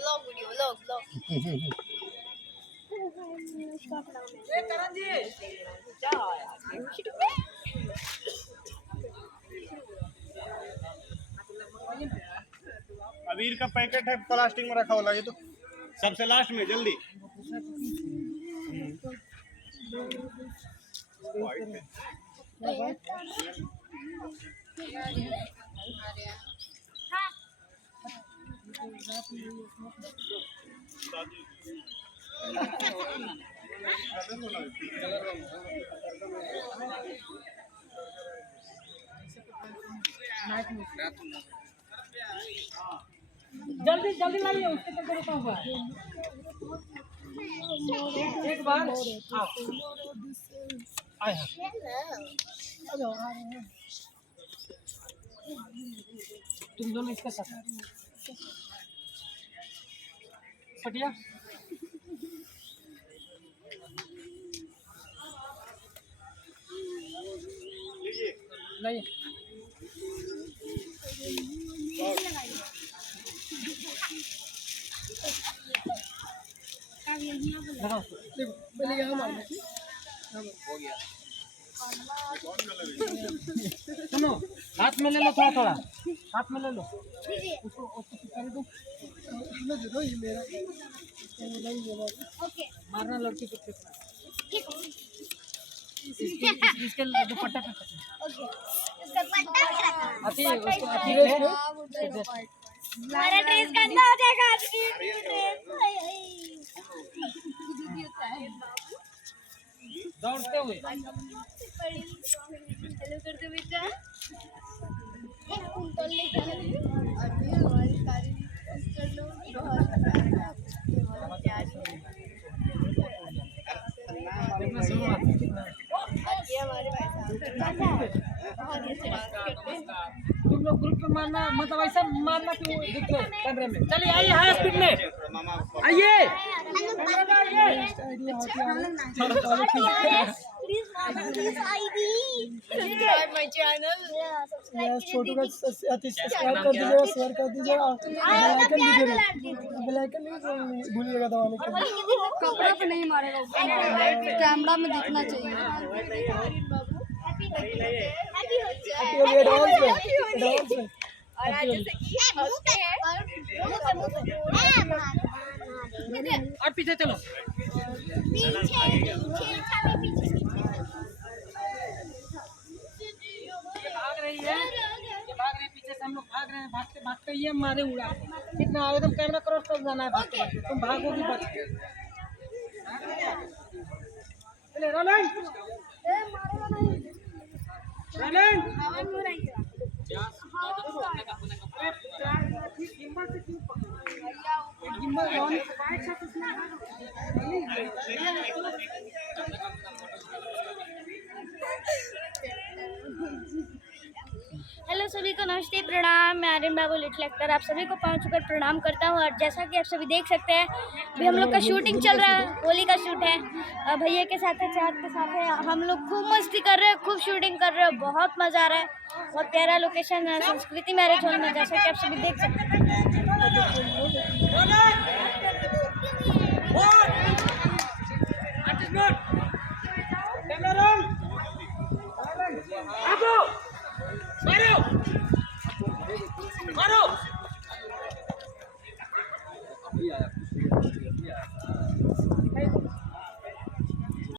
Blog video blog ये करण जी जा अबीर का पैकेट है प्लास्टिक में रखा हुआ, ये तो सबसे लास्ट में जल्दी। जल्दी जल्दी लाइए, उसके तक रुका हुआ है। एक बार आए तुम दोनों इसका साथ फटिया लाइए। सुनो, हाथ में ले लो, थोड़ा थोड़ा हाथ में ले लो, उसको कर दो। ये मेरा मारना लड़की को इसके दुपट्टा पे आती है, उसको आती है। हमारा ड्रेस गंदा हो जाएगा आज की दौड़ते हुए हेलो करते बेटा अभी हमारी सारी सिस्टर लोग हमारे भाई बहुत ही अच्छे डांस करते हैं। तुम लोग ग्रुप में मारना, मतलब ऐसा मारना कि वो दिखे कैमरे में। चलिए आइए, हाई स्पीड में आइए। सब्सक्राइब माय चैनल, छोटू का सब्सक्राइब कर दीजिएगा, शेयर कर दीजिएगा, बेल आइकन नहीं भूलिएगा दबाने के लिए। कपड़ा पे नहीं मारेगा, कैमरा में दिखना चाहिए। एडवांस में और आज जैसे कि हंसते हैं और पीछे चलो। भाग रही है, पीछे से हम लोग भाग रहे हैं, भागते भागते ये मारे उड़ा कितना एकदम कैमरा क्रॉस कर जाना है भागते भागते। तुम भागोगी बच के। चले रोलन रोलन हेलो सभी को नमस्ते प्रणाम। मैं आर्यन बाबू लिटिल एक्टर आप सभी को पाँव छूकर प्रणाम करता हूँ। और जैसा कि आप सभी देख सकते हैं, अभी हम लोग का शूटिंग चल रहा है, होली का शूट है। भैया के साथ है, चाँद के साथ है, हम लोग खूब मस्ती कर रहे हैं, खूब शूटिंग कर रहे हैं, बहुत मज़ा आ रहा है। बहुत प्यारा लोकेशन है संस्कृति मैरिज हॉल में, जैसा कि आप सभी देख सकते हैं। मारो मारो।